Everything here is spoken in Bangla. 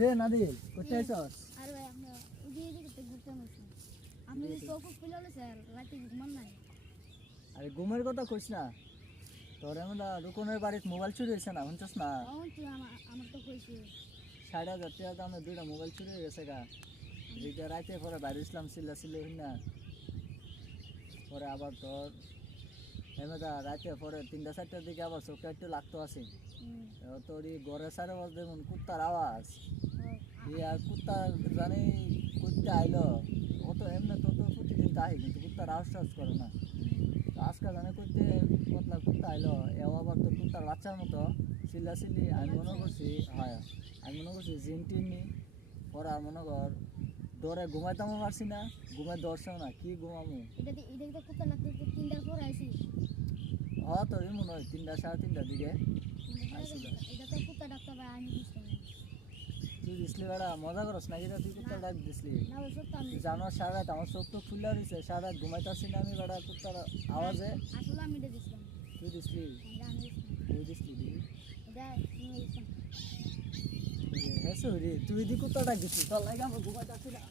রে নাদি কোথায় আছস? আরে ভাই আমরা ওদিকে ঘুরতে আসছি। আপনি তো খুব খুলে স্যার রাতে ঘুমান নাই। আরে ঘুমের কথা কইস না, তোর আমরা রুকনের বাড়িতে মোবাইল চুরি হয়েছে না, শুনছস না? তুই আমার তো কইছি 60,000 টাকা দামে দুইটা মোবাইল চুরি হয়ে গেছে গা। দুইটা রাতে পরে বাইরে ইসলাম ছিল না, পরে আবার তোর এমদা রাতে পরে 3টা 4টার দিকে আবার চোখে একটু লাগতো আছে। তোর ঘরে সারা বাজ দেখুন কুত্তার আওয়াজ, আর কুত্তা জানি কুত্তা আইলো ও তো এমনি তো প্রতিদিন তাই, কিন্তু কুত্তার আওয়াজ টাওয়াজ করে না। আজকে জানে করতে কতলা কুত্তা আইলো, এও আবার তোর কুত্তার বাচ্চার মতো চিল্লি আমি মনে করছি, হয় আমি মনে করছি জিন টিননি পরে আর মনে কর ডরে ঘুমাইতামও পারছি না, ঘুমাই দর্শও না, কি ঘুমামো। এটা কুত্তা লাগতে 3টার পর আইছি। তোরই মনে হয় 3টা 3:30টার দিকে আইছিল। এটা তো কুত্তা ডাক্তার ভাই আমি বুঝতে না। তুই দিসলি বেড়া মজা করস নাকি? তুই কুত্তার ডাক দিসলি? না ওই সব তো আমি জানোয়ার সারা রাত আমার চোখ তো খুলে রয়েছে, সারা রাত ঘুমাইতেছি না আমি বেড়া কুত্তার আওয়াজে। আসলে আমি এটা দিছিলাম। তুই দিসলি? জানি তুই দিসলি দিবি এটা তুমি দিছিলাম। হ্যাঁ সরি তুই দি কুত্তার ডাক দিসলি, চল লাগে আমার ঘুমাইতেছি না।